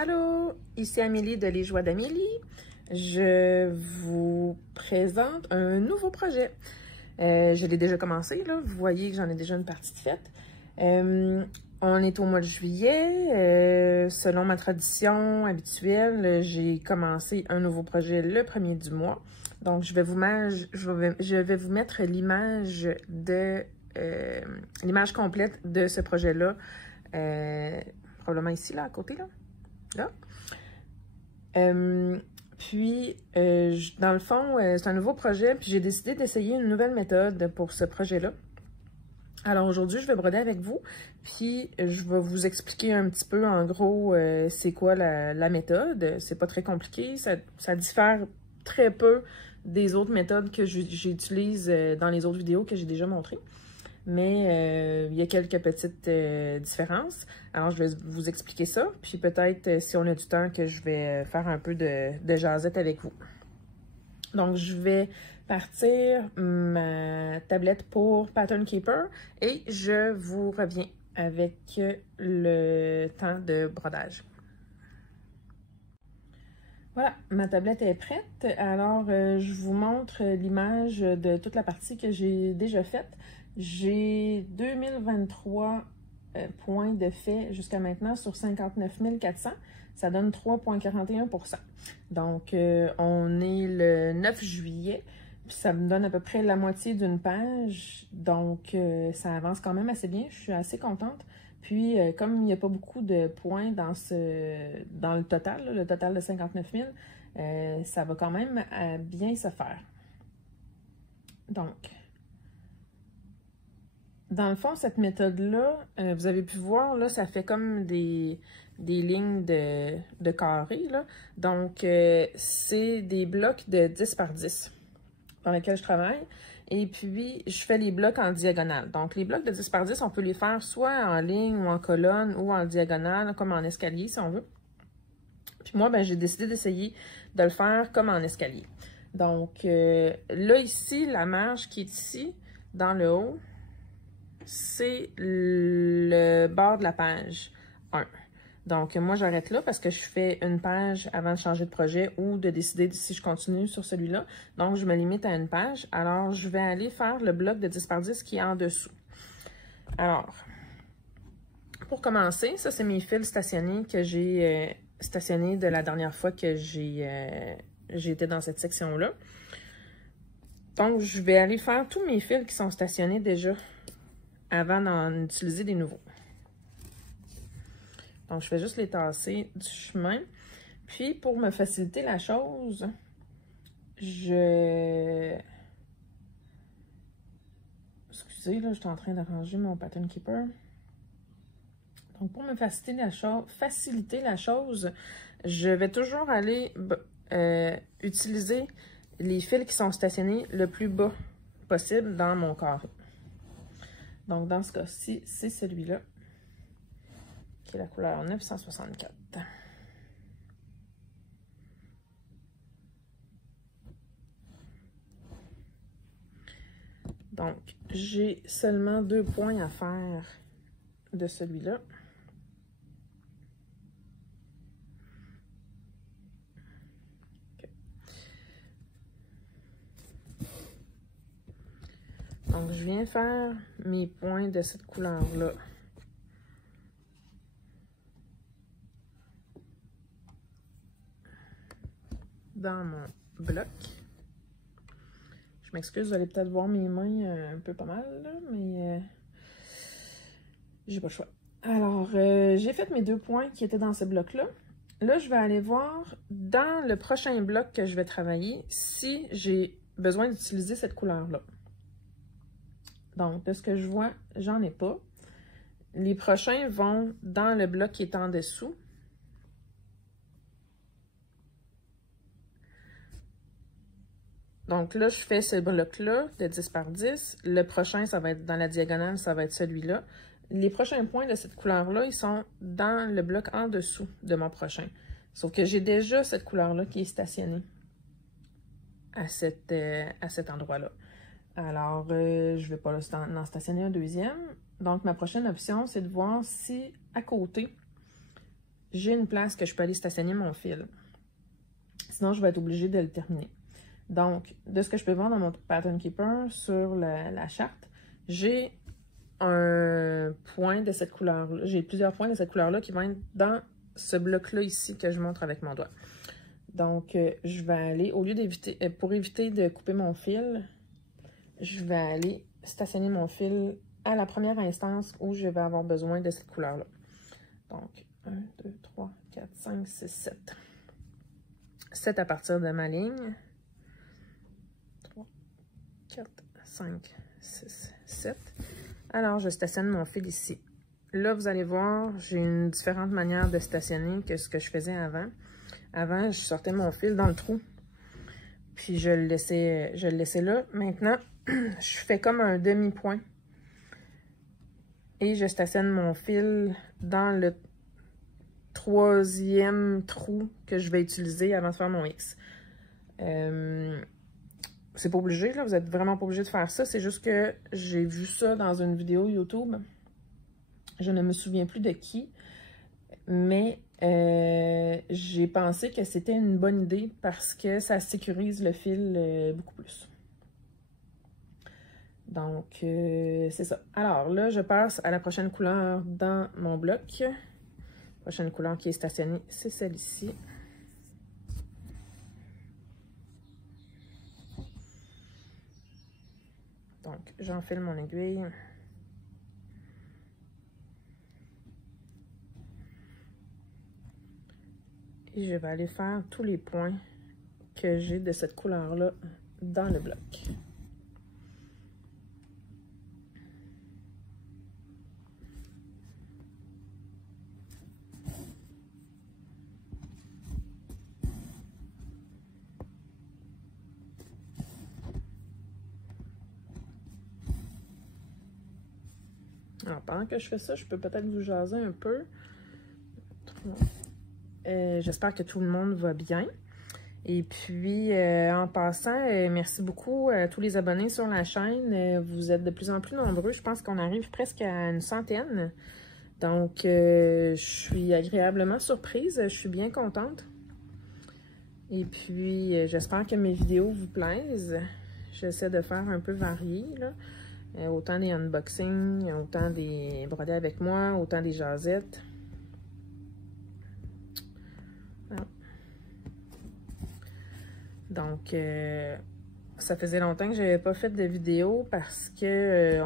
Allô, ici Amélie de Les Joies d'Amélie. Je vous présente un nouveau projet. Je l'ai déjà commencé, là. Vous voyez que j'en ai déjà une partie de faite. On est au mois de juillet. Selon ma tradition habituelle, j'ai commencé un nouveau projet le 1er du mois. Donc, je vais vous mettre l'image l'image complète de ce projet-là. Probablement ici, là, à côté, là. Là. Dans le fond, c'est un nouveau projet, puis j'ai décidé d'essayer une nouvelle méthode pour ce projet-là. Alors aujourd'hui, je vais broder avec vous, puis je vais vous expliquer un petit peu, en gros, c'est quoi la méthode. C'est pas très compliqué, ça diffère très peu des autres méthodes que j'utilise dans les autres vidéos que j'ai déjà montrées. Mais il y a quelques petites différences. Alors, je vais vous expliquer ça. Puis peut-être, si on a du temps, que je vais faire un peu de jasette avec vous. Donc, je vais partir ma tablette pour Pattern Keeper et je vous reviens avec le temps de brodage. Voilà, ma tablette est prête. Alors, je vous montre l'image de toute la partie que j'ai déjà faite. J'ai 2023 points de fait jusqu'à maintenant sur 59 400. Ça donne 3,41 %. Donc, on est le 9 juillet. Puis ça me donne à peu près la moitié d'une page. Donc, ça avance quand même assez bien. Je suis assez contente. Puis, comme il n'y a pas beaucoup de points dans le total, là, le total de 59 000, ça va quand même bien se faire. Donc, dans le fond, cette méthode-là, vous avez pu voir, là, ça fait comme des lignes de carrés, là. Donc, c'est des blocs de 10 par 10 dans lesquels je travaille. Et puis, je fais les blocs en diagonale. Donc, les blocs de 10 par 10, on peut les faire soit en ligne ou en colonne ou en diagonale, comme en escalier, si on veut. Puis moi, ben, j'ai décidé d'essayer de le faire comme en escalier. Donc, là, ici, la marge qui est ici, dans le haut, c'est le bord de la page 1. Donc, moi, j'arrête là parce que je fais une page avant de changer de projet ou de décider si je continue sur celui-là. Donc, je me limite à une page. Alors, je vais aller faire le bloc de 10 par 10 qui est en dessous. Alors, pour commencer, ça, c'est mes fils stationnés que j'ai stationnés de la dernière fois que j'ai été dans cette section-là. Donc, je vais aller faire tous mes fils qui sont stationnés déjà avant d'en utiliser des nouveaux. Donc, je fais juste les tasser du chemin. Puis, pour me faciliter la chose, excusez, là, je suis en train d'arranger mon Pattern Keeper. Donc, pour me faciliter la chose, je vais toujours aller utiliser les fils qui sont stationnés le plus bas possible dans mon carré. Donc, dans ce cas-ci, c'est celui-là, qui est la couleur 964. Donc, j'ai seulement 2 points à faire de celui-là. Okay. Donc, je viens faire mes points de cette couleur-là. Dans mon bloc. Je m'excuse, vous allez peut-être voir mes mains un peu pas mal, là, mais j'ai pas le choix. Alors, j'ai fait mes 2 points qui étaient dans ce bloc-là. Là, je vais aller voir dans le prochain bloc que je vais travailler si j'ai besoin d'utiliser cette couleur-là. Donc, de ce que je vois, j'en ai pas. Les prochains vont dans le bloc qui est en dessous. Donc là, je fais ce bloc-là de 10 par 10. Le prochain, ça va être dans la diagonale, ça va être celui-là. Les prochains points de cette couleur-là, ils sont dans le bloc en dessous de mon prochain. Sauf que j'ai déjà cette couleur-là qui est stationnée à cet endroit-là. Alors, je ne vais pas en stationner un deuxième. Donc, ma prochaine option, c'est de voir si à côté, j'ai une place que je peux aller stationner mon fil. Sinon, je vais être obligée de le terminer. Donc, de ce que je peux voir dans mon Pattern Keeper sur la charte, j'ai un point de cette couleur-là. J'ai plusieurs points de cette couleur-là qui vont être dans ce bloc-là ici que je montre avec mon doigt. Donc, je vais aller, au lieu d'éviter, pour éviter de couper mon fil, je vais aller stationner mon fil à la première instance où je vais avoir besoin de cette couleur-là. Donc, 1, 2, 3, 4, 5, 6, 7. 7 à partir de ma ligne. 3, 4, 5, 6, 7. Alors, je stationne mon fil ici. Là, vous allez voir, j'ai une différente manière de stationner que ce que je faisais avant. Avant, je sortais mon fil dans le trou, puis je le laissais là. Maintenant, je fais comme un demi-point et je stationne mon fil dans le troisième trou que je vais utiliser avant de faire mon X. C'est pas obligé, là, vous êtes vraiment pas obligé de faire ça. C'est juste que j'ai vu ça dans une vidéo YouTube. Je ne me souviens plus de qui, mais j'ai pensé que c'était une bonne idée parce que ça sécurise le fil beaucoup plus. Donc, c'est ça. Alors là, je passe à la prochaine couleur dans mon bloc. Prochaine couleur qui est stationnée, c'est celle ici. Donc, j'enfile mon aiguille. Et je vais aller faire tous les points que j'ai de cette couleur-là dans le bloc. Alors, pendant que je fais ça, je peux peut-être vous jaser un peu. J'espère que tout le monde va bien. Et puis, en passant, merci beaucoup à tous les abonnés sur la chaîne. Vous êtes de plus en plus nombreux. Je pense qu'on arrive presque à une centaine. Donc, je suis agréablement surprise. Je suis bien contente. Et puis, j'espère que mes vidéos vous plaisent. J'essaie de faire un peu varié, là. Autant des unboxings, autant des brodés avec moi, autant des jasettes. Voilà. Donc, ça faisait longtemps que je n'avais pas fait de vidéo parce que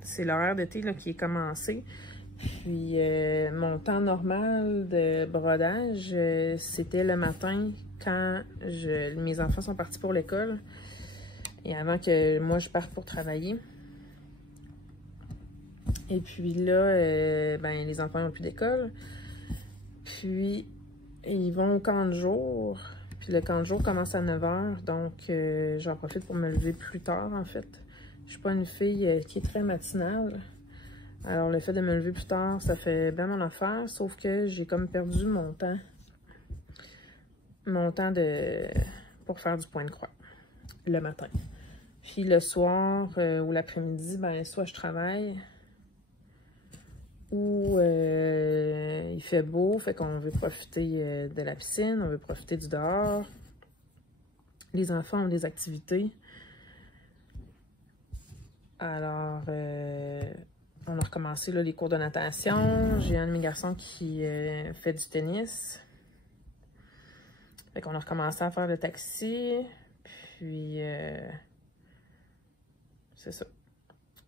c'est l'horaire d'été qui est commencé. Puis, mon temps normal de brodage, c'était le matin quand mes enfants sont partis pour l'école. Et avant que moi, je parte pour travailler. Et puis là, les enfants n'ont plus d'école. Puis, ils vont au camp de jour. Puis le camp de jour commence à 9 h. Donc, j'en profite pour me lever plus tard, en fait. Je suis pas une fille qui est très matinale. Alors, le fait de me lever plus tard, ça fait bien mon affaire. Sauf que j'ai comme perdu mon temps. Pour faire du point de croix le matin. Puis le soir ou l'après-midi, soit je travaille ou il fait beau, fait qu'on veut profiter de la piscine, on veut profiter du dehors. Les enfants ont des activités. Alors, on a recommencé là, les cours de natation. J'ai un de mes garçons qui fait du tennis. Fait qu'on a recommencé à faire le taxi. Puis... c'est ça.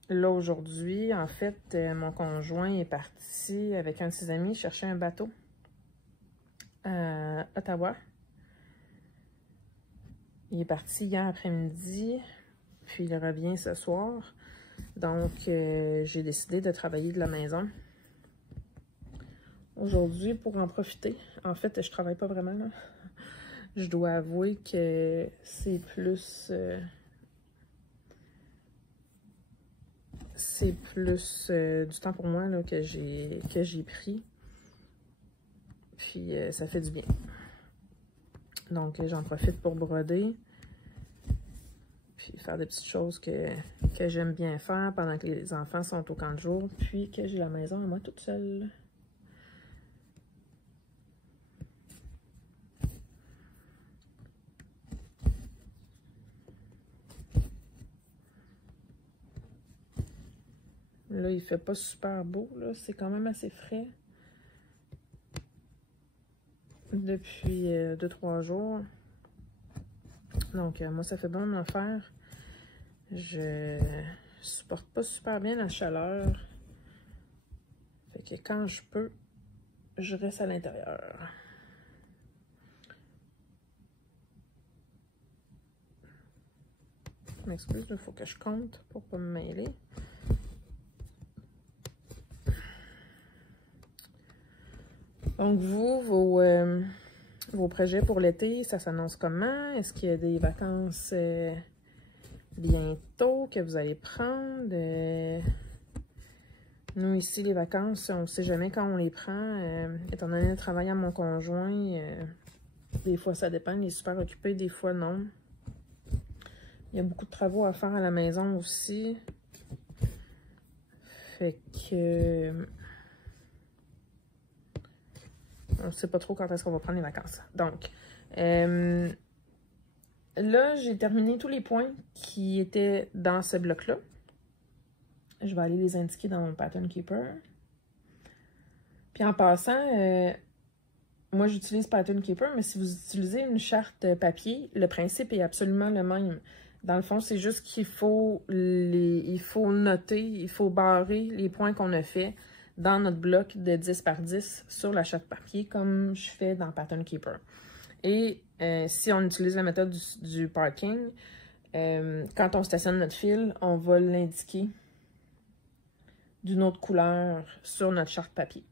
Là, aujourd'hui, en fait, mon conjoint est parti avec un de ses amis chercher un bateau à Ottawa. Il est parti hier après-midi, puis il revient ce soir. Donc, j'ai décidé de travailler de la maison aujourd'hui pour en profiter. En fait, je travaille pas vraiment, là. Je dois avouer que c'est plus... c'est plus du temps pour moi là, que j'ai pris. Puis ça fait du bien. Donc j'en profite pour broder. Puis faire des petites choses que j'aime bien faire pendant que les enfants sont au camp de jour. Puis que j'ai la maison à moi toute seule. Là, il fait pas super beau, là. C'est quand même assez frais. Depuis 2-3 jours. Donc, moi, ça fait bon de m'en faire. Je supporte pas super bien la chaleur. Fait que quand je peux, je reste à l'intérieur. Je m'excuse, il faut que je compte pour pas me mêler. Donc, vous, vos projets pour l'été, ça s'annonce comment? Est-ce qu'il y a des vacances bientôt que vous allez prendre? Nous, ici, les vacances, on ne sait jamais quand on les prend. Étant donné le travail à mon conjoint, des fois, ça dépend. Il est super occupé, des fois, non. Il y a beaucoup de travaux à faire à la maison aussi. Fait que... on ne sait pas trop quand est-ce qu'on va prendre les vacances. Donc, là, j'ai terminé tous les points qui étaient dans ce bloc-là. Je vais aller les indiquer dans mon Pattern Keeper. Puis en passant, moi j'utilise Pattern Keeper, mais si vous utilisez une charte papier, le principe est absolument le même. Dans le fond, c'est juste qu'il faut il faut noter, il faut barrer les points qu'on a fait dans notre bloc de 10 par 10 sur la charte papier, comme je fais dans Pattern Keeper. Et si on utilise la méthode du parking, quand on stationne notre fil, on va l'indiquer d'une autre couleur sur notre charte papier.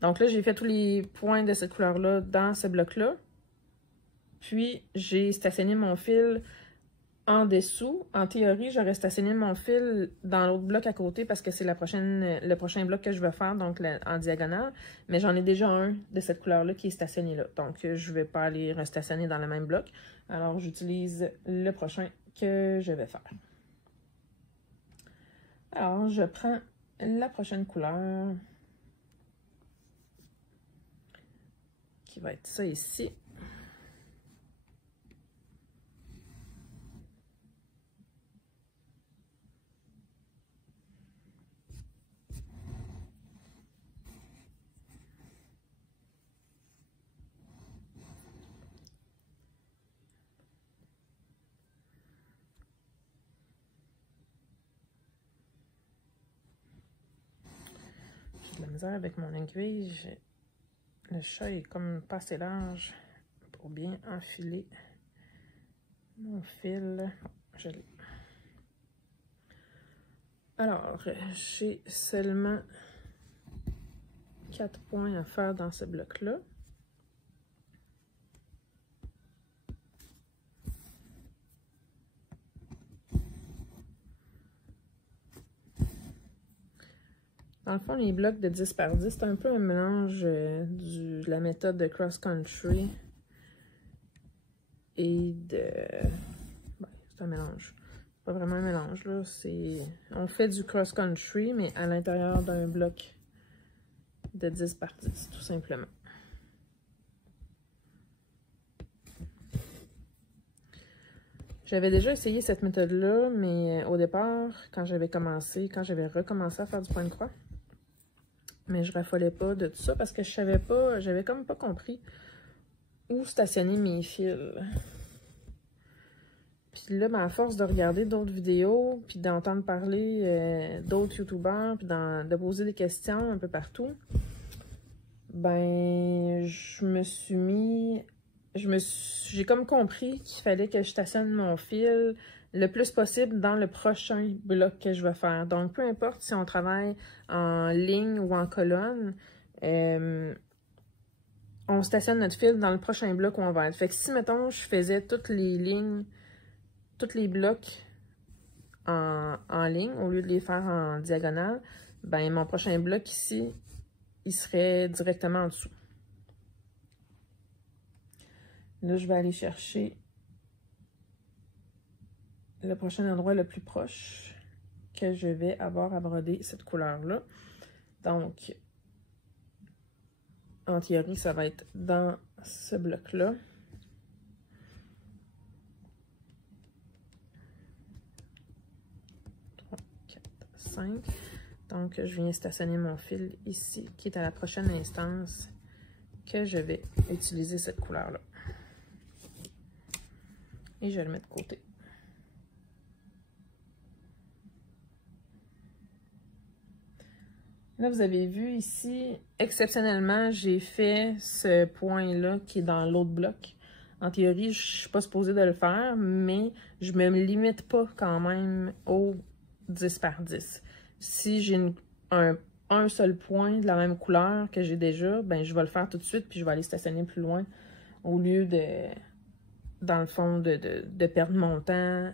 Donc là, j'ai fait tous les points de cette couleur-là dans ce bloc-là. Puis, j'ai stationné mon fil en dessous. En théorie, j'aurais stationné mon fil dans l'autre bloc à côté parce que c'est le prochain bloc que je vais faire, donc en diagonale. Mais j'en ai déjà un de cette couleur-là qui est stationné là. Donc, je ne vais pas aller restationner dans le même bloc. Alors, j'utilise le prochain que je vais faire. Alors, je prends la prochaine couleur, qui va être ça ici. J'ai de la misère avec mon aiguille. Le chat est comme pas assez large pour bien enfiler mon fil. Je l'ai. Alors, j'ai seulement 4 points à faire dans ce bloc-là. Dans le fond, les blocs de 10 par 10, c'est un peu un mélange de la méthode de cross-country et de... Ben, c'est un mélange. Pas vraiment un mélange, là. On fait du cross-country, mais à l'intérieur d'un bloc de 10 par 10, tout simplement. J'avais déjà essayé cette méthode-là, mais au départ, quand j'avais recommencé à faire du point de croix, mais je raffolais pas de tout ça parce que je savais pas, j'avais comme pas compris où stationner mes fils. Puis là, ben, à force de regarder d'autres vidéos, puis d'entendre parler d'autres youtubeurs, puis de poser des questions un peu partout, ben, j'ai comme compris qu'il fallait que je stationne mon fil le plus possible dans le prochain bloc que je vais faire. Donc, peu importe si on travaille en ligne ou en colonne, on stationne notre fil dans le prochain bloc où on va être. Fait que si, mettons, je faisais toutes les lignes, tous les blocs en ligne, au lieu de les faire en diagonale, ben mon prochain bloc ici, il serait directement en dessous. Là, je vais aller chercher le prochain endroit le plus proche que je vais avoir à broder cette couleur-là. Donc, en théorie, ça va être dans ce bloc-là. 5. Donc, je viens stationner mon fil ici, qui est à la prochaine instance que je vais utiliser cette couleur-là. Et je vais le mettre de côté. Là, vous avez vu ici, exceptionnellement, j'ai fait ce point-là qui est dans l'autre bloc. En théorie, je ne suis pas supposée de le faire, mais je ne me limite pas quand même au 10 par 10. Si j'ai un seul point de la même couleur que j'ai déjà, ben je vais le faire tout de suite, puis je vais aller stationner plus loin, au lieu de, dans le fond, de perdre mon temps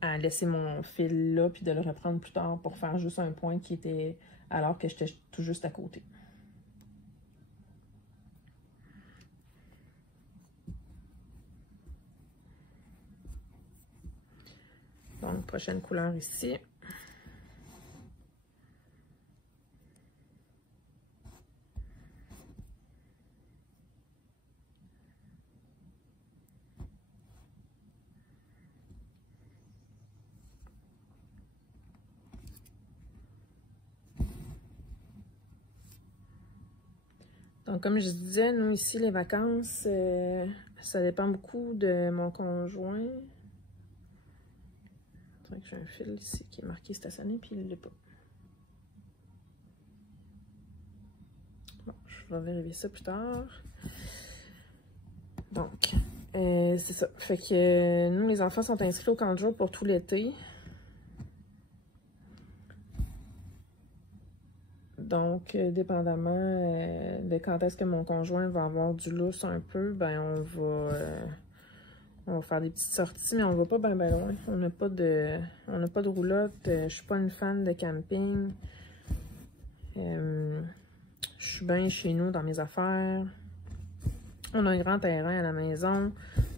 à laisser mon fil là, puis de le reprendre plus tard pour faire juste un point qui était alors que j'étais tout juste à côté. Donc, prochaine couleur ici. Donc, comme je disais, nous ici, les vacances, ça dépend beaucoup de mon conjoint. J'ai un fil ici qui est marqué stationné, puis il ne l'est pas. Bon, je vais vérifier ça plus tard. Donc, c'est ça. Fait que nous, les enfants sont inscrits au camp de jour pour tout l'été. Donc, dépendamment de quand est-ce que mon conjoint va avoir du lousse un peu, ben on va faire des petites sorties, mais on va pas bien loin. On n'a pas de roulotte. Je suis pas une fan de camping. Je suis bien chez nous dans mes affaires. On a un grand terrain à la maison.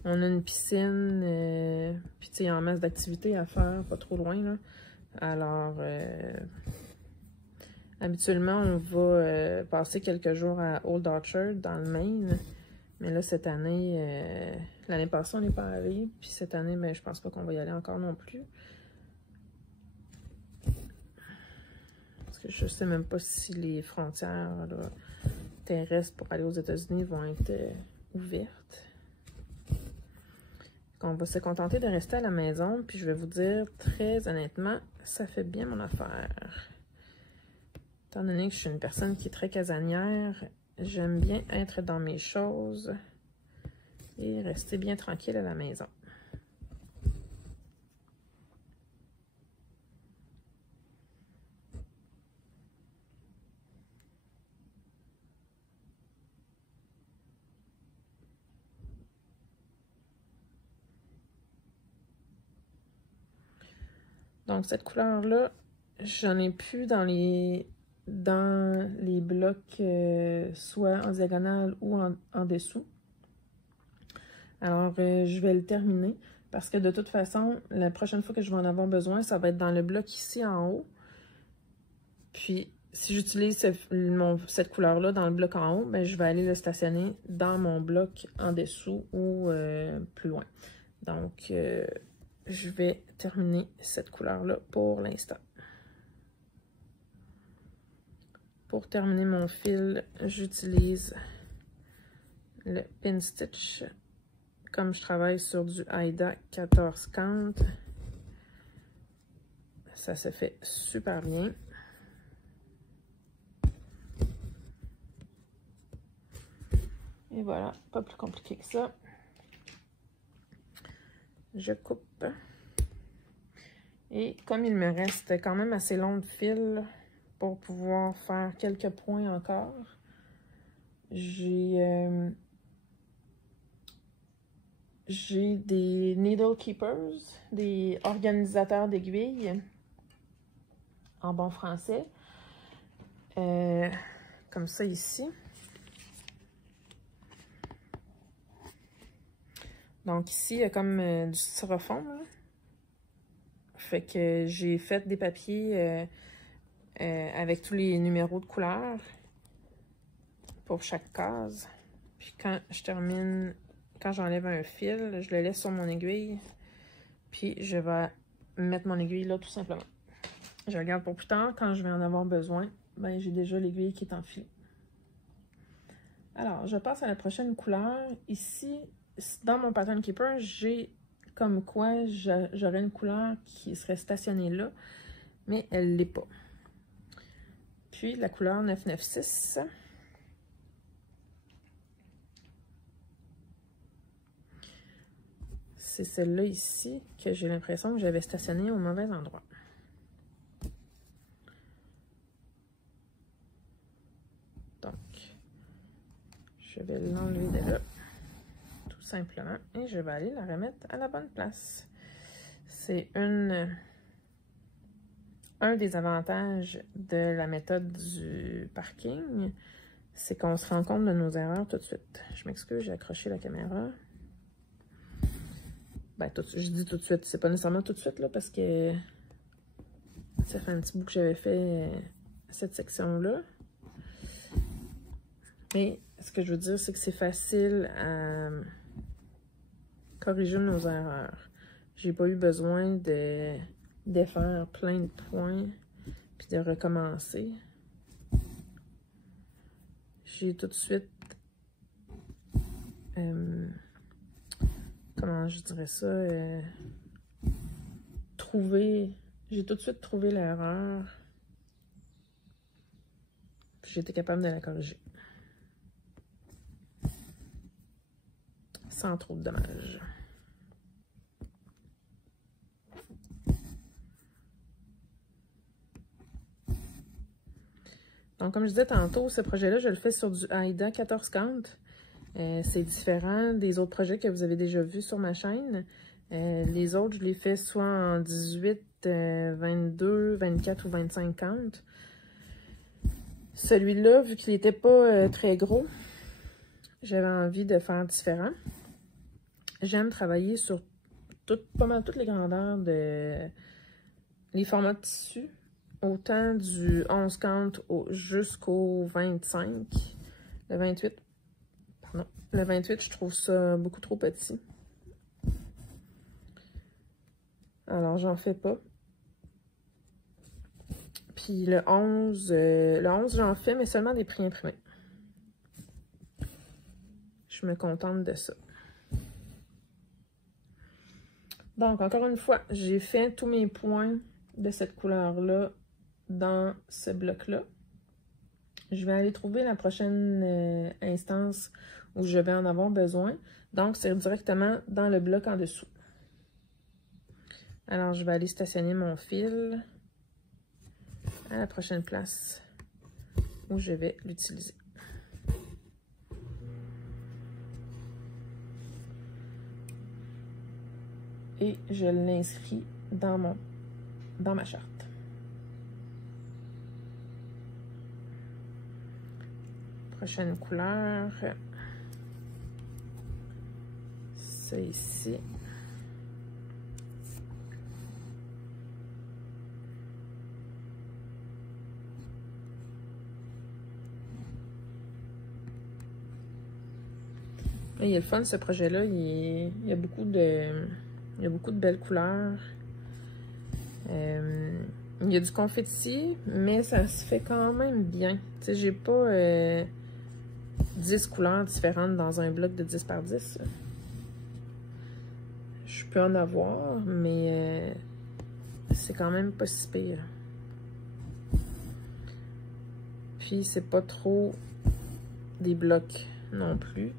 On a une piscine. Puis tu sais, il y a en masse d'activités à faire, pas trop loin là. Alors, habituellement, on va passer quelques jours à Old Orchard, dans le Maine. Mais là, cette année, l'année passée, on n'est pas allé. Puis cette année, ben, je pense pas qu'on va y aller encore non plus. Parce que je sais même pas si les frontières là, terrestres pour aller aux États-Unis vont être ouvertes. On va se contenter de rester à la maison. Puis je vais vous dire, très honnêtement, ça fait bien mon affaire. Étant donné que je suis une personne qui est très casanière, j'aime bien être dans mes choses et rester bien tranquille à la maison. Donc cette couleur-là, j'en ai plus dans les blocs soit en diagonale ou en dessous. Alors, je vais le terminer parce que de toute façon, la prochaine fois que je vais en avoir besoin, ça va être dans le bloc ici en haut. Puis, si j'utilise cette couleur-là dans le bloc en haut, ben, je vais aller le stationner dans mon bloc en dessous ou plus loin. Donc, je vais terminer cette couleur-là pour l'instant. Pour terminer mon fil, j'utilise le pin stitch. Comme je travaille sur du Aida 1450, ça se fait super bien. Et voilà, pas plus compliqué que ça. Je coupe. Et comme il me reste quand même assez long de fil pour pouvoir faire quelques points encore, j'ai des needle keepers, des organisateurs d'aiguilles, en bon français, comme ça ici. Donc ici, il y a comme du styrofoam, là. Fait que j'ai fait des papiers avec tous les numéros de couleurs pour chaque case. Puis quand je termine, quand j'enlève un fil, je le laisse sur mon aiguille. Puis je vais mettre mon aiguille là tout simplement. Je regarde pour plus tard. Quand je vais en avoir besoin, ben, j'ai déjà l'aiguille qui est enfilée. Alors, je passe à la prochaine couleur. Ici, dans mon pattern keeper, j'ai comme quoi j'aurais une couleur qui serait stationnée là, mais elle ne l'est pas. Puis, la couleur 996. C'est celle-là ici que j'ai l'impression que j'avais stationné au mauvais endroit. Donc, je vais l'enlever de là, tout simplement, et je vais aller la remettre à la bonne place. C'est un des avantages de la méthode du parking, c'est qu'on se rend compte de nos erreurs tout de suite. Je m'excuse, j'ai accroché la caméra. Ben, je dis tout de suite, c'est pas nécessairement tout de suite, là, parce que ça fait un petit bout que j'avais fait cette section-là. Mais ce que je veux dire, c'est que c'est facile à corriger nos erreurs. J'ai pas eu besoin de défaire plein de points puis de recommencer. J'ai tout de suite comment je dirais ça, j'ai tout de suite trouvé l'erreur, puis j'ai été capable de la corriger. Sans trop de dommages. Donc, comme je disais tantôt, ce projet-là, je le fais sur du AIDA 14 count. C'est différent des autres projets que vous avez déjà vus sur ma chaîne. Les autres, je les fais soit en 18, 22, 24 ou 25 count. Celui-là, vu qu'il n'était pas très gros, j'avais envie de faire différent. J'aime travailler sur pas mal toutes les grandeurs les formats de tissu, autant du 11 count jusqu'au 25. Le 28, pardon, le 28, je trouve ça beaucoup trop petit. Alors, j'en fais pas. Puis le 11 j'en fais, mais seulement des prix imprimés. Je me contente de ça. Donc, encore une fois, j'ai fait tous mes points de cette couleur-là dans ce bloc-là. Je vais aller trouver la prochaine instance où je vais en avoir besoin. Donc, c'est directement dans le bloc en dessous. Alors, je vais aller stationner mon fil à la prochaine place où je vais l'utiliser. Et je l'inscris dans ma charte. Prochaine couleur, c'est ici. Là, il est le fun, ce projet-là. Il y a beaucoup de belles couleurs. Il y a du confetti, mais ça se fait quand même bien. Tu sais, j'ai pas 10 couleurs différentes dans un bloc de 10 par 10. Je peux en avoir, mais c'est quand même pas si pire. Puis, c'est pas trop des blocs non plus,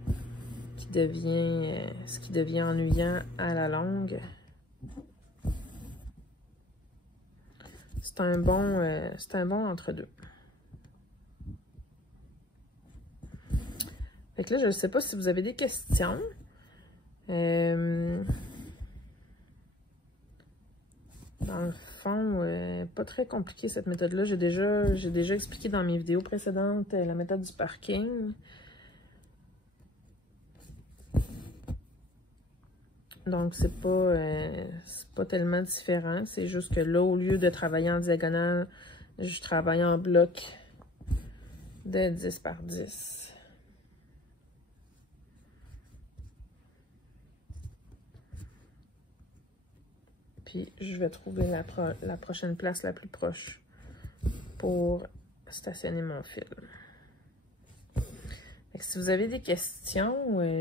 ce qui devient ennuyant à la longue. C'est un bon entre-deux. Fait que là, je ne sais pas si vous avez des questions. Dans le fond, pas très compliqué cette méthode-là. J'ai déjà expliqué dans mes vidéos précédentes la méthode du parking. Donc, c'est pas tellement différent. C'est juste que là, au lieu de travailler en diagonale, je travaille en bloc de 10 par 10. Puis je vais trouver la prochaine place la plus proche pour stationner mon fil. Fait que si vous avez des questions,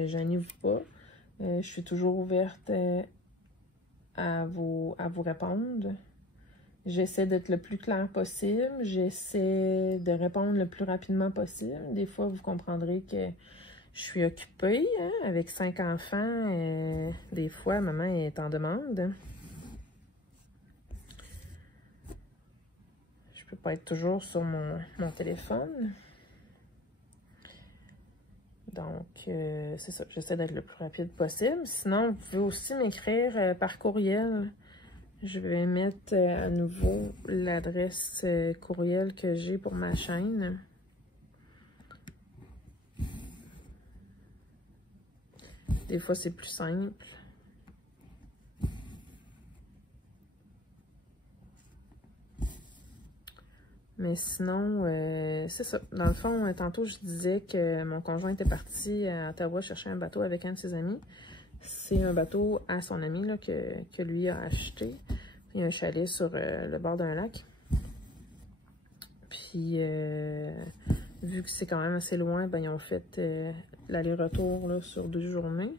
gênez-vous pas. Je suis toujours ouverte à vous répondre. J'essaie d'être le plus clair possible. J'essaie de répondre le plus rapidement possible. Des fois, vous comprendrez que je suis occupée, hein, avec 5 enfants. Des fois, maman est en demande. Je peux pas être toujours sur mon téléphone. Donc, c'est ça. J'essaie d'être le plus rapide possible. Sinon, vous pouvez aussi m'écrire par courriel. Je vais mettre à nouveau l'adresse courriel que j'ai pour ma chaîne. Des fois, c'est plus simple. Mais sinon, c'est ça. Dans le fond, tantôt, je disais que mon conjoint était parti à Ottawa chercher un bateau avec un de ses amis. C'est un bateau à son ami là, que lui a acheté. Il y a un chalet sur le bord d'un lac. Puis, vu que c'est quand même assez loin, ben, ils ont fait l'aller-retour sur 2 journées.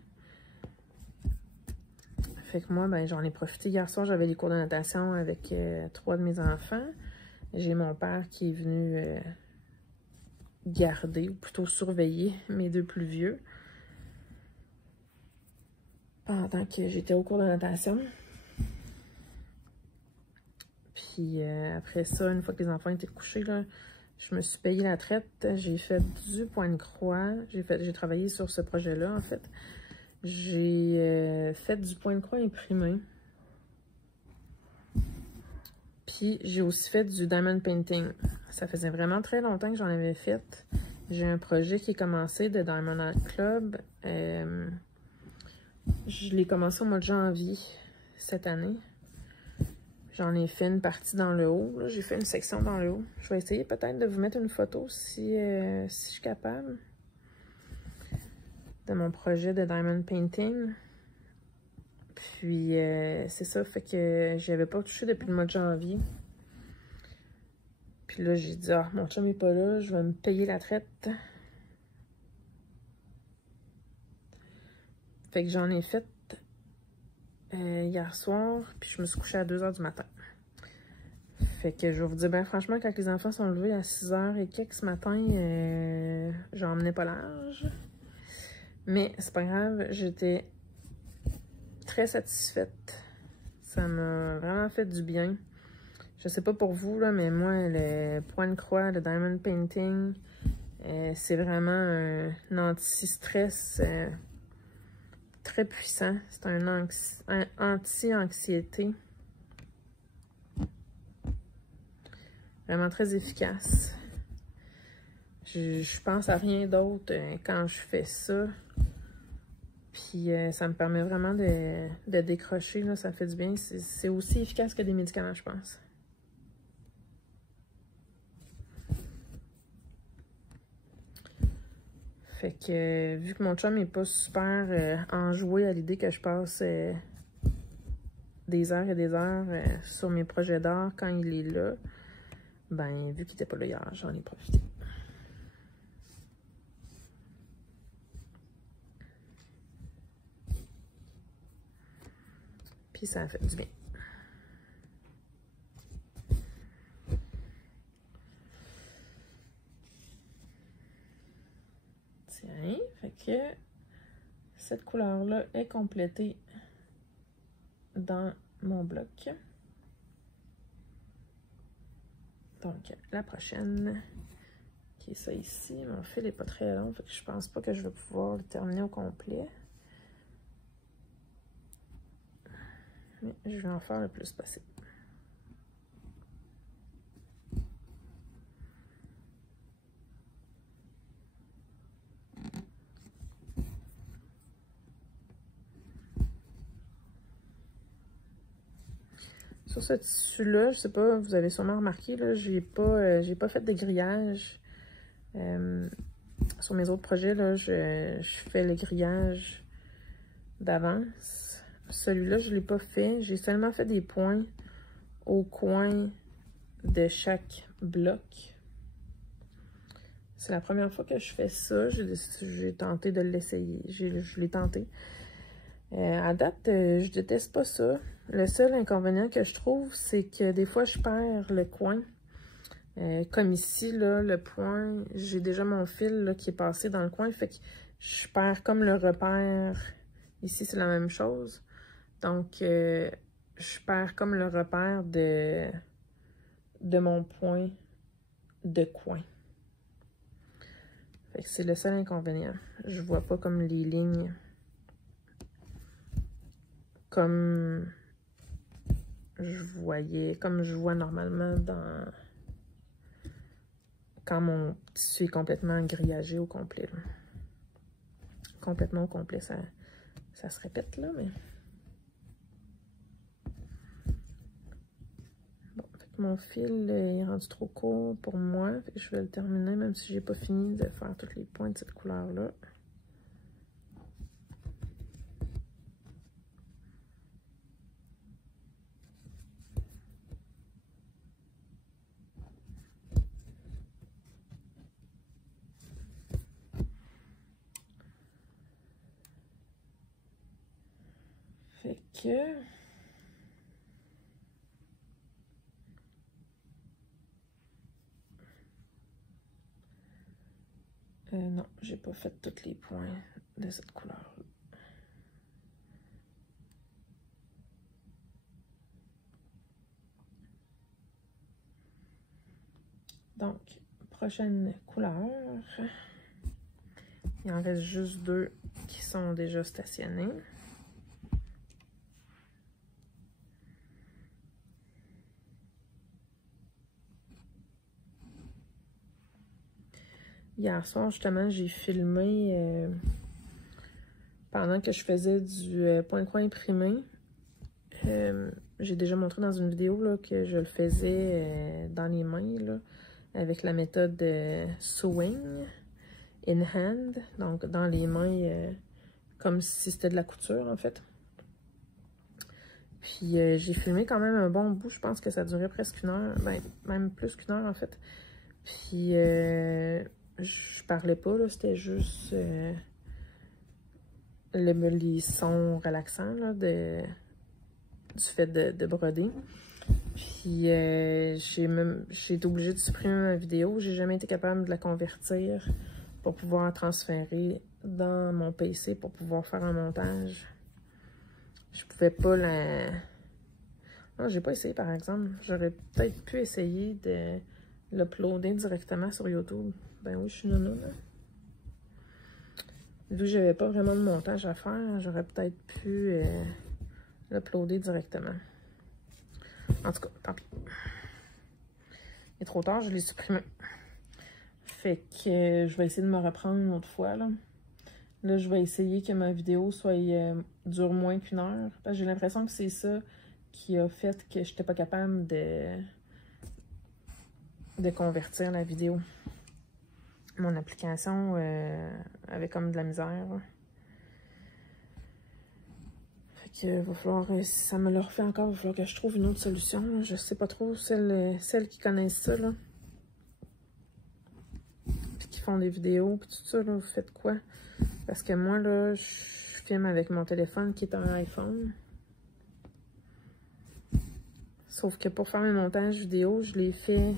Fait que moi, ben, j'en ai profité. Hier soir, j'avais les cours de natation avec 3 de mes enfants. J'ai mon père qui est venu garder, ou plutôt surveiller, mes 2 plus vieux. Pendant que j'étais au cours de natation. Puis après ça, une fois que les enfants étaient couchés, là, je me suis payé la traite. J'ai fait du point de croix. J'ai travaillé sur ce projet-là, en fait. J'ai fait du point de croix imprimé. Puis j'ai aussi fait du diamond painting. Ça faisait vraiment très longtemps que j'en avais fait. J'ai un projet qui est commencé de Diamond Art Club. Je l'ai commencé au mois de janvier cette année. J'en ai fait une partie dans le haut. J'ai fait une section dans le haut. Je vais essayer peut-être de vous mettre une photo si je suis capable de mon projet de diamond painting. Puis c'est ça, fait que j'y avais pas touché depuis le mois de janvier. Puis là, j'ai dit, ah, mon chum est pas là, je vais me payer la traite. Fait que j'en ai fait hier soir, puis je me suis couchée à 2 h du matin. Fait que je vais vous dire, ben franchement, quand les enfants sont levés à 6 h et quelques ce matin, j'en menais pas large. Mais c'est pas grave, j'étais très satisfaite. Ça m'a vraiment fait du bien. Je sais pas pour vous, là, mais moi, le point de croix, le diamond painting, c'est vraiment un anti-stress très puissant. C'est un anti-anxiété. Vraiment très efficace. Je pense à rien d'autre quand je fais ça. Puis ça me permet vraiment de décrocher, là, ça fait du bien. C'est aussi efficace que des médicaments, je pense. Fait que vu que mon chum n'est pas super enjoué à l'idée que je passe des heures et des heures sur mes projets d'art quand il est là, ben vu qu'il n'était pas là hier, j'en ai profité. Puis ça a fait du bien. Tiens, fait que cette couleur-là est complétée dans mon bloc. Donc, la prochaine, qui est ça ici. Mon fil n'est pas très long, fait que je pense pas que je vais pouvoir le terminer au complet. Mais je vais en faire le plus possible. Sur ce tissu-là, je sais pas, vous avez sûrement remarqué, là, j'ai pas fait de grillage. Sur mes autres projets, là, je fais le grillage d'avance celui-là, je ne l'ai pas fait. J'ai seulement fait des points au coin de chaque bloc. C'est la première fois que je fais ça. J'ai tenté de l'essayer. Je l'ai tenté. À date, je déteste pas ça. Le seul inconvénient que je trouve, c'est que des fois, je perds le coin. Comme ici, là, le point, j'ai déjà mon fil là, qui est passé dans le coin. Fait que je perds comme le repère. Ici, c'est la même chose. Donc, je perds comme le repère de mon point de coin. Fait que c'est le seul inconvénient. Je vois pas comme les lignes comme je vois normalement quand mon tissu est complètement grillagé au complet. Là. Complètement au complet, ça se répète là, mais... Bon, fait que mon fil est rendu trop court pour moi. Fait que je vais le terminer, même si j'ai pas fini de faire tous les points de cette couleur-là. Fait que... non, j'ai pas fait tous les points de cette couleur-là. Donc, prochaine couleur. Il en reste juste 2 qui sont déjà stationnés. Hier soir, justement, j'ai filmé pendant que je faisais du point-coin imprimé. J'ai déjà montré dans une vidéo là, que je le faisais dans les mains là, avec la méthode sewing in hand, donc dans les mains comme si c'était de la couture en fait. Puis j'ai filmé quand même un bon bout, je pense que ça durait presque 1 heure, ben, même plus qu'1 heure en fait. Puis je parlais pas, là, c'était juste les sons relaxants là, du fait de broder. Puis j'ai été obligée de supprimer ma vidéo. J'ai jamais été capable de la convertir pour pouvoir transférer dans mon PC pour pouvoir faire un montage. Je pouvais pas la... Non, j'ai pas essayé par exemple. J'aurais peut-être pu essayer de l'uploader directement sur YouTube. Ben oui, je suis nounoune. Hein? Vu que j'avais pas vraiment de montage à faire, j'aurais peut-être pu l'uploader directement. En tout cas, tant pis. Il est trop tard, je l'ai supprimé. Fait que je vais essayer de me reprendre une autre fois. Là, je vais essayer que ma vidéo soit dure moins qu'1 heure. Parce que j'ai l'impression que c'est ça qui a fait que j'étais pas capable de convertir la vidéo. Mon application avait comme de la misère. Fait que va falloir, si ça me le refait encore, il va falloir que je trouve une autre solution. Là. Je sais pas trop, celles qui connaissent ça, là. Puis qui font des vidéos, puis tout ça, là, vous faites quoi? Parce que moi, là, je filme avec mon téléphone qui est un iPhone. Sauf que pour faire mes montages vidéo, je les fais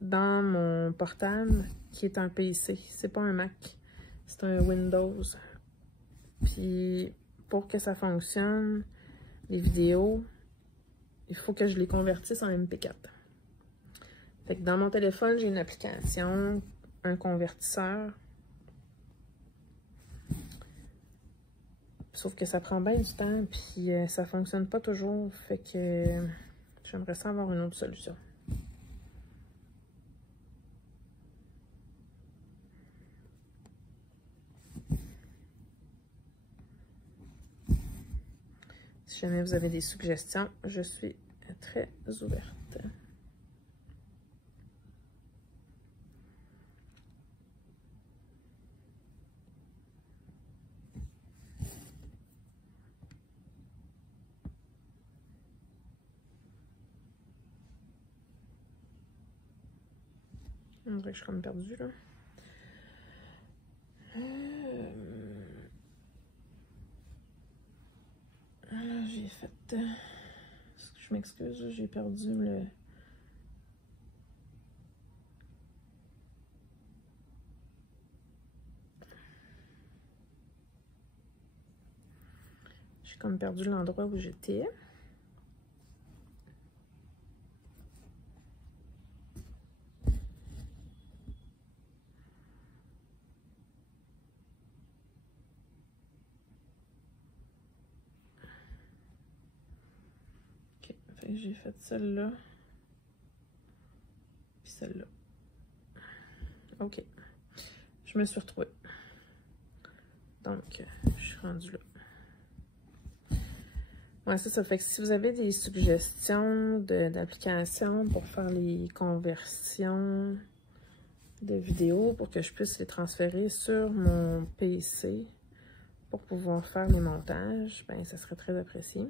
dans mon portable qui est un PC. C'est pas un Mac, c'est un Windows. Puis pour que ça fonctionne, les vidéos, il faut que je les convertisse en MP4. Fait que dans mon téléphone, j'ai une application, un convertisseur. Sauf que ça prend bien du temps, puis ça fonctionne pas toujours. Fait que j'aimerais ça avoir une autre solution. Si jamais vous avez des suggestions, je suis très ouverte. On dirait que je suis comme perdue, là. J'ai fait... Je m'excuse, j'ai perdu le... J'ai comme perdu l'endroit où j'étais. Ok, j'ai fait celle-là. Puis celle-là. Ok. Je me suis retrouvée. Donc, je suis rendue là. Ouais, c'est ça. Fait que si vous avez des suggestions d'applications pour faire les conversions de vidéos pour que je puisse les transférer sur mon PC pour pouvoir faire les montages, ben ça serait très apprécié.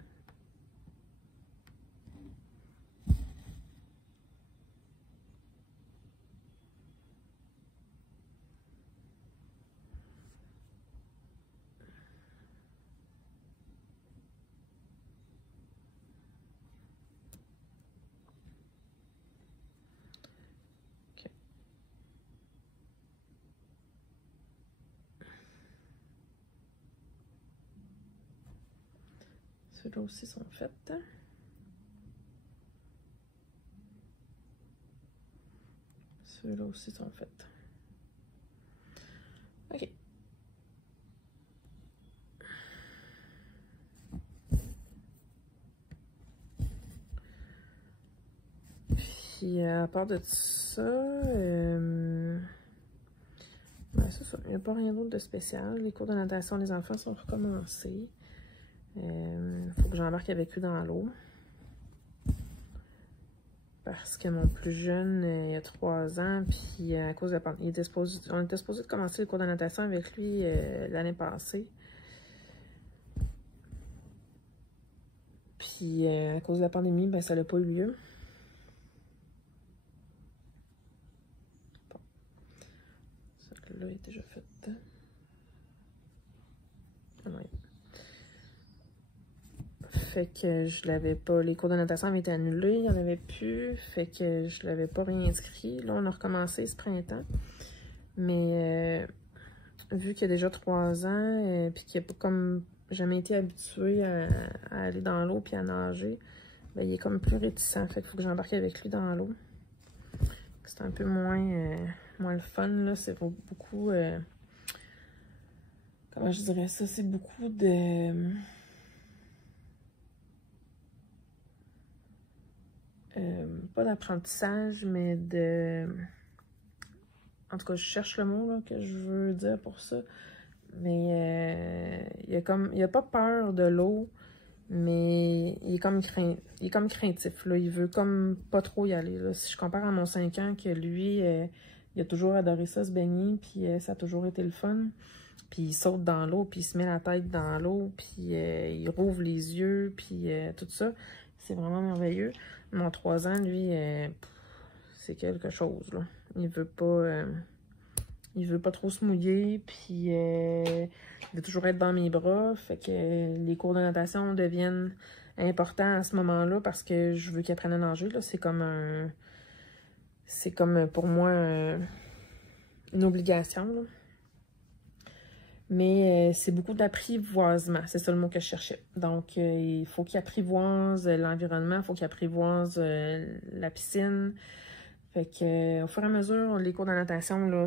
Ceux-là aussi sont faits. Ceux-là aussi sont faits. OK. Puis à part de ça, ben, c'est ça. Il n'y a pas rien d'autre de spécial. Les cours de natation des enfants sont recommencés. Faut que j'embarque avec eux dans l'eau. Parce que mon plus jeune, il a 3 ans, puis à cause de la pandémie, on était supposé de commencer les cours de natation avec lui l'année passée. Puis à cause de la pandémie, ben ça n'a pas eu lieu. Bon. Celle-là est déjà faite. Ah non. Fait que je l'avais pas. Les cours de natation avaient été annulés, il n'y en avait plus. Fait que je l'avais pas réinscrit. Là, on a recommencé ce printemps. Mais vu qu'il a déjà 3 ans, puis qu'il n'a pas comme jamais été habitué à aller dans l'eau puis à nager, ben, il est comme plus réticent. Fait qu'il faut que j'embarque avec lui dans l'eau. C'est un peu moins le fun, là. C'est beaucoup... comment je dirais ça? C'est beaucoup de... pas d'apprentissage, mais de... En tout cas, je cherche le mot là, que je veux dire pour ça. Mais il a pas peur de l'eau, mais il est comme craintif. Là. Il veut comme pas trop y aller. Là. Si je compare à mon 5 ans, que lui, il a toujours adoré ça, se baigner, puis ça a toujours été le fun. Puis il saute dans l'eau, puis il se met la tête dans l'eau, puis il rouvre les yeux, puis tout ça. C'est vraiment merveilleux. Mon 3 ans, lui, c'est quelque chose, là. Il veut pas trop se mouiller, puis il veut toujours être dans mes bras. Fait que les cours de natation deviennent importants à ce moment-là parce que je veux qu'il apprenne à nager, là. C'est comme pour moi une obligation, là. Mais c'est beaucoup d'apprivoisement, c'est ça le mot que je cherchais. Donc, il faut qu'il apprivoise l'environnement, il faut qu'il apprivoise la piscine. Fait que, au fur et à mesure, les cours de natation, là,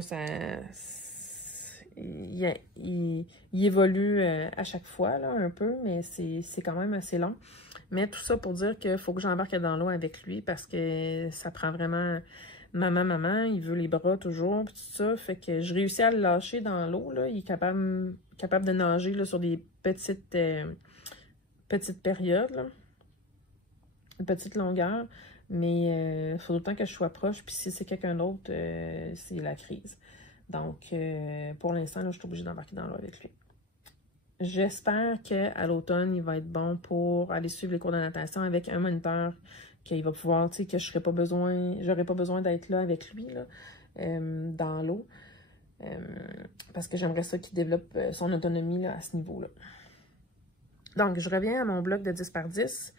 il évolue à chaque fois, là, un peu, mais c'est quand même assez long. Mais tout ça pour dire qu'il faut que j'embarque dans l'eau avec lui parce que ça prend vraiment... Maman, il veut les bras toujours, puis tout ça. Fait que je réussis à le lâcher dans l'eau, là. Il est capable de nager là, sur des petites périodes, là. Une petite longueur. Mais il faut autant que je sois proche, puis si c'est quelqu'un d'autre, c'est la crise. Donc, pour l'instant, là, je suis obligée d'embarquer dans l'eau avec lui. J'espère qu'à l'automne, il va être bon pour aller suivre les cours de natation avec un moniteur qu'il va pouvoir, tu sais, que j'aurai pas besoin d'être là avec lui, là. dans l'eau. Parce que j'aimerais ça qu'il développe son autonomie là, à ce niveau-là. Donc, je reviens à mon bloc de 10 par 10.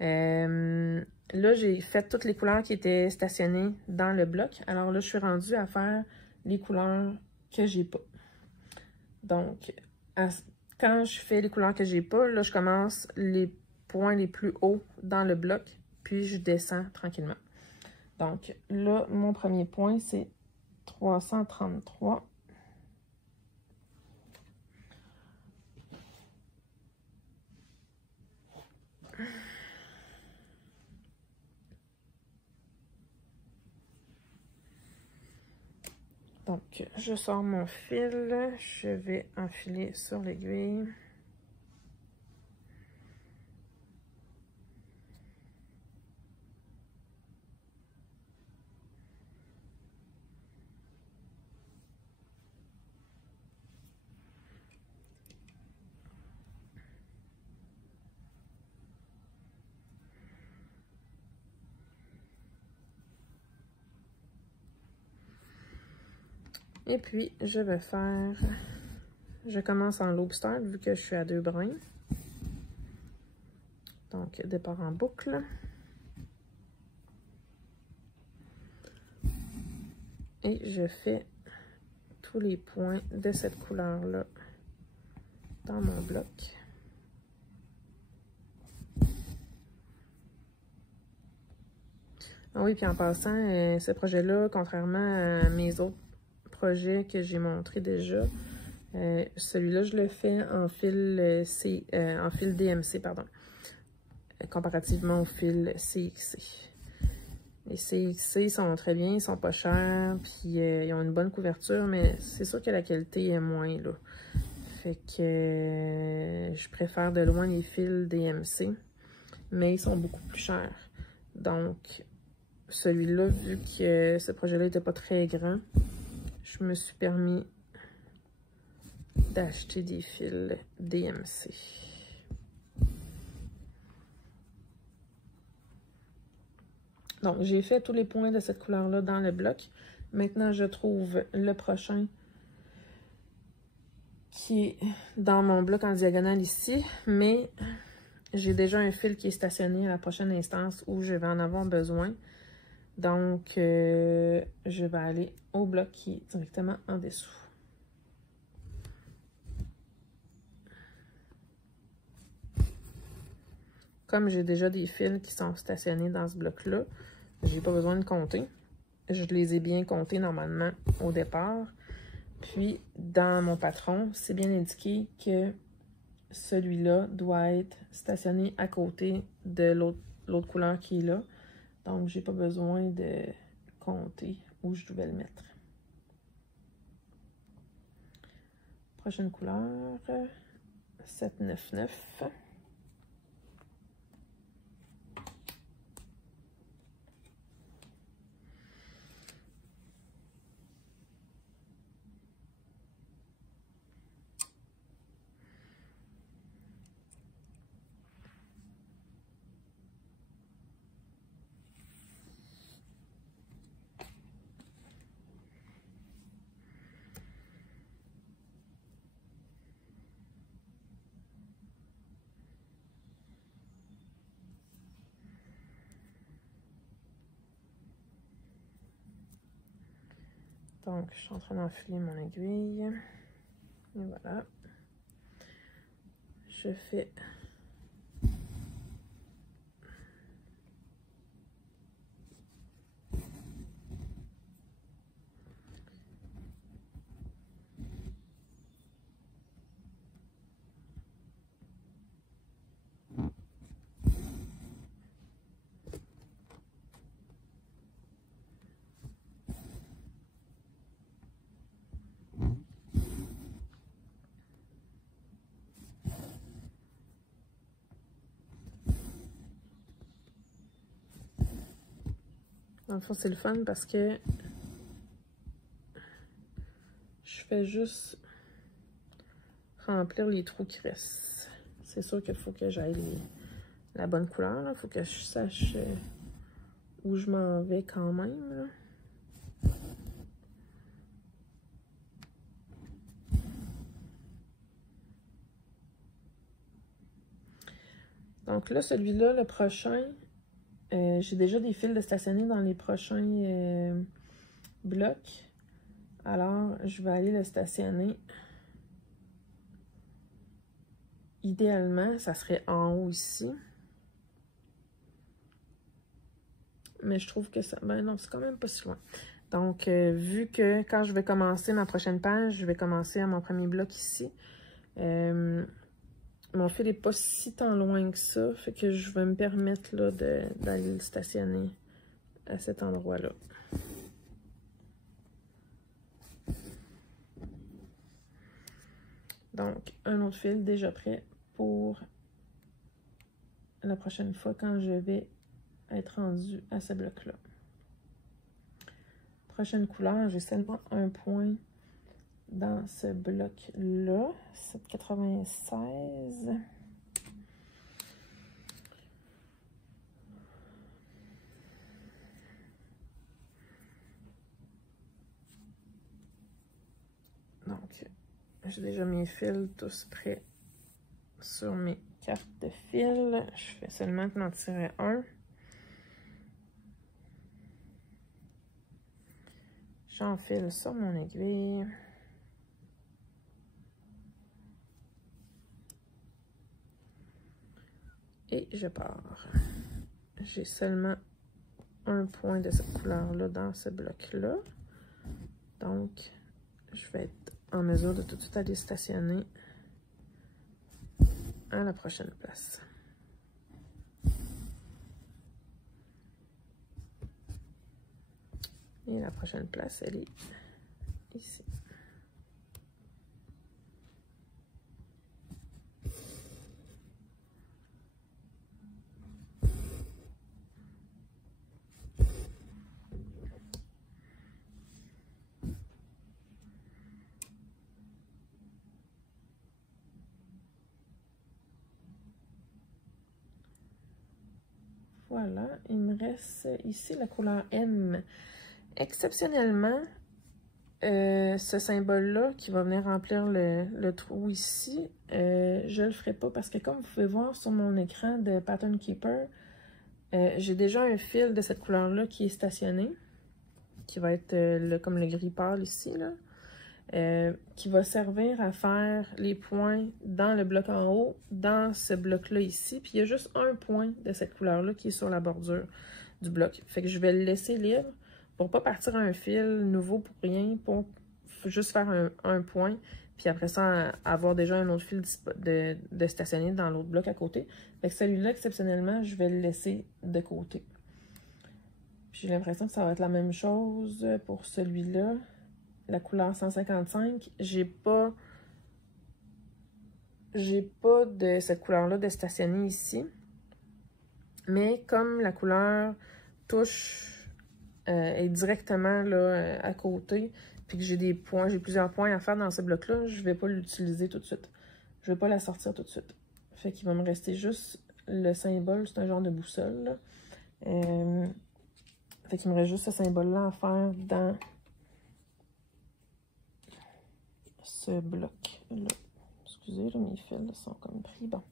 Là, j'ai fait toutes les couleurs qui étaient stationnées dans le bloc. Alors là, je suis rendue à faire les couleurs que j'ai pas. Donc, quand je fais les couleurs que j'ai pas, là, je commence les points les plus hauts dans le bloc, puis je descends tranquillement. Donc, là, mon premier point, c'est 333. Donc, je sors mon fil, je vais enfiler sur l'aiguille. Et puis, je commence en loop start vu que je suis à 2 brins. Donc, départ en boucle. Et je fais tous les points de cette couleur-là dans mon bloc. Ah oui, puis en passant, ce projet-là, contrairement à mes autres projets que j'ai montrés déjà, celui-là, je le fais en fil en fil DMC, pardon, comparativement au fil CXC. Les CXC sont très bien, ils sont pas chers, puis ils ont une bonne couverture, mais c'est sûr que la qualité est moins, là. Fait que je préfère de loin les fils DMC, mais ils sont beaucoup plus chers. Donc, celui-là, vu que ce projet-là n'était pas très grand, je me suis permis d'acheter des fils DMC. Donc, j'ai fait tous les points de cette couleur-là dans le bloc. Maintenant, je trouve le prochain qui est dans mon bloc en diagonale ici, mais j'ai déjà un fil qui est stationné à la prochaine instance où je vais en avoir besoin. Donc, je vais aller au bloc qui est directement en dessous. Comme j'ai déjà des fils qui sont stationnés dans ce bloc-là, j'ai pas besoin de compter. Je les ai bien comptés normalement au départ. Puis, dans mon patron, c'est bien indiqué que celui-là doit être stationné à côté de l'autre couleur qui est là. Donc, j'ai pas besoin de compter où je devais le mettre. Prochaine couleur, 799. Donc, je suis en train d'enfiler mon aiguille. Et voilà. Je fais dans le fond, c'est le fun parce que je fais juste remplir les trous qui restent. C'est sûr qu'il faut que j'aille la bonne couleur. Il faut que je sache où je m'en vais quand même. Là. Donc là, celui-là, le prochain, j'ai déjà des fils de stationner dans les prochains blocs. Alors, je vais aller le stationner. Idéalement, ça serait en haut ici. Mais je trouve que ça... Ben non, c'est quand même pas si loin. Donc, vu que quand je vais commencer ma prochaine page, je vais commencer à mon premier bloc ici. Mon fil n'est pas si tant loin que ça. Fait que je vais me permettre là d'aller le stationner à cet endroit-là. Donc, un autre fil déjà prêt pour la prochaine fois quand je vais être rendu à ce bloc-là. Prochaine couleur, j'ai seulement un point dans ce bloc-là, 796. Donc, j'ai déjà mes fils tous prêts sur mes cartes de fil. Je fais seulement en tirer un. J'enfile sur mon aiguille. Et je pars. J'ai seulement un point de cette couleur-là dans ce bloc-là. Donc, je vais être en mesure de tout de suite aller stationner à la prochaine place. Et la prochaine place, elle est ici. Voilà, il me reste ici la couleur M. Exceptionnellement, ce symbole-là qui va venir remplir le trou ici, je ne le ferai pas parce que comme vous pouvez voir sur mon écran de Pattern Keeper, j'ai déjà un fil de cette couleur-là qui est stationné, qui va être comme le gris pâle ici, là, qui va servir à faire les points dans le bloc en haut, dans ce bloc-là ici, puis il y a juste un point de cette couleur-là qui est sur la bordure du bloc. Fait que je vais le laisser libre pour pas partir un fil nouveau pour rien, pour juste faire un point, puis après ça, avoir déjà un autre fil de stationner dans l'autre bloc à côté. Fait que celui-là, exceptionnellement, je vais le laisser de côté. J'ai l'impression que ça va être la même chose pour celui-là. La couleur 155, j'ai pas de cette couleur-là de stationner ici. Mais comme la couleur touche est directement là, à côté, puis que j'ai des points, j'ai plusieurs points à faire dans ce bloc-là, je vais pas l'utiliser tout de suite. Je vais pas la sortir tout de suite. Fait qu'il va me rester juste le symbole, c'est un genre de boussole. Là. Fait qu'il me reste juste ce symbole-là à faire dans ce bloc-là. Excusez, là, mes fils sont comme pris. Bon.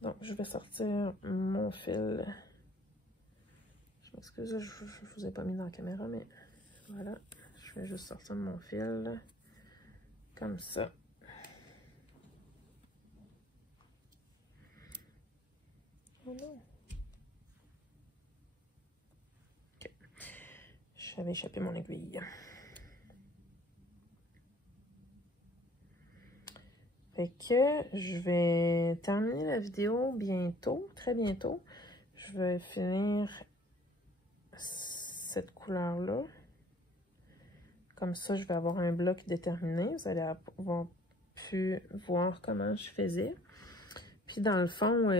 Donc, je vais sortir mon fil. Je m'excuse, je vous ai pas mis dans la caméra, mais voilà. Je vais juste sortir mon fil comme ça. Oh non. Ok. J'avais échappé mon aiguille. Fait que je vais terminer la vidéo bientôt, très bientôt. Je vais finir cette couleur-là. Comme ça, je vais avoir un bloc déterminé. Vous allez avoir pu voir comment je faisais. Puis dans le fond,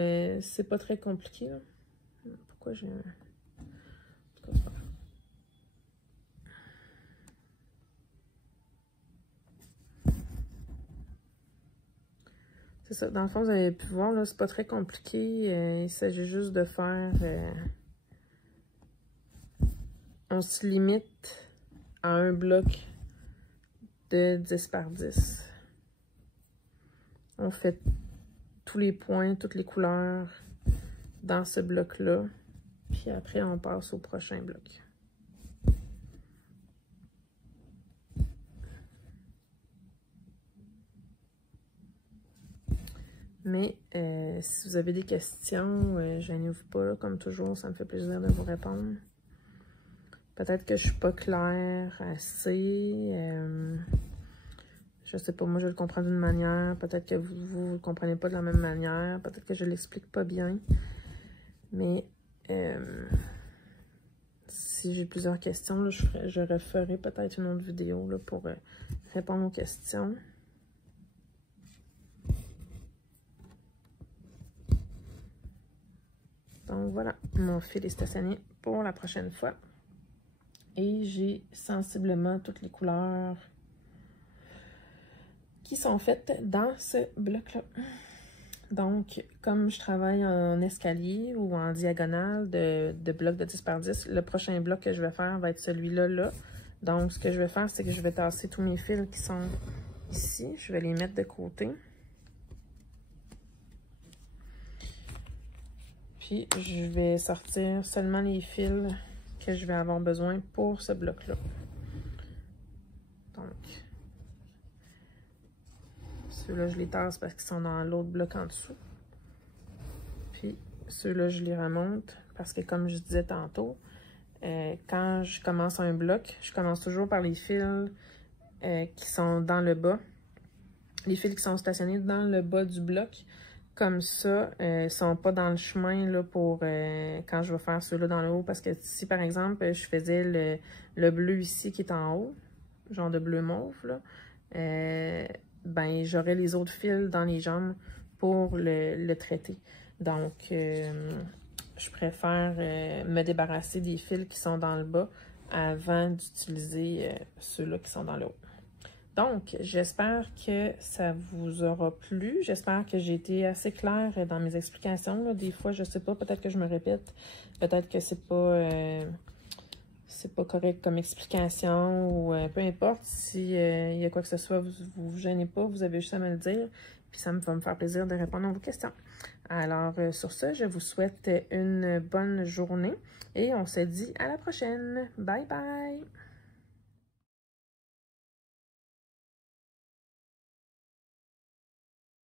c'est pas très compliqué. Là. Pourquoi j'ai... c'est ça. Dans le fond, vous avez pu voir, là, c'est pas très compliqué. Il s'agit juste de faire... on se limite à un bloc de 10 par 10. On fait tous les points, toutes les couleurs dans ce bloc-là. Puis après, on passe au prochain bloc. Mais si vous avez des questions, gênez-vous pas, là, comme toujours, ça me fait plaisir de vous répondre. Peut-être que je suis pas claire assez. Je sais pas, moi je le comprends d'une manière. Peut-être que vous le comprenez pas de la même manière. Peut-être que je l'explique pas bien. Mais si j'ai plusieurs questions, là, je referai peut-être une autre vidéo là, pour répondre aux questions. Donc voilà, mon fil est stationné pour la prochaine fois. Et j'ai sensiblement toutes les couleurs qui sont faites dans ce bloc-là. Donc, comme je travaille en escalier ou en diagonale de blocs de 10 par 10, le prochain bloc que je vais faire va être celui-là, là. Donc, ce que je vais faire, c'est que je vais tasser tous mes fils qui sont ici. Je vais les mettre de côté. Puis, je vais sortir seulement les fils que je vais avoir besoin pour ce bloc-là. Donc, ceux-là, je les tasse parce qu'ils sont dans l'autre bloc en dessous. Puis, ceux-là, je les remonte parce que, comme je disais tantôt, quand je commence un bloc, je commence toujours par les fils qui sont dans le bas. Les fils qui sont stationnés dans le bas du bloc. Comme ça, ils ne sont pas dans le chemin là, pour quand je vais faire ceux-là dans le haut. Parce que si, par exemple, je faisais le bleu ici qui est en haut, genre de bleu mauve, là, ben j'aurais les autres fils dans les jambes pour le traiter. Donc, je préfère me débarrasser des fils qui sont dans le bas avant d'utiliser ceux-là qui sont dans le haut. Donc, j'espère que ça vous aura plu. J'espère que j'ai été assez claire dans mes explications. Là. Des fois, je sais pas, peut-être que je me répète. Peut-être que c'est pas correct comme explication ou peu importe. Si il y a quoi que ce soit, vous gênez pas, vous avez juste à me le dire. Puis ça va me faire plaisir de répondre à vos questions. Alors, sur ce, je vous souhaite une bonne journée et on se dit à la prochaine. Bye bye!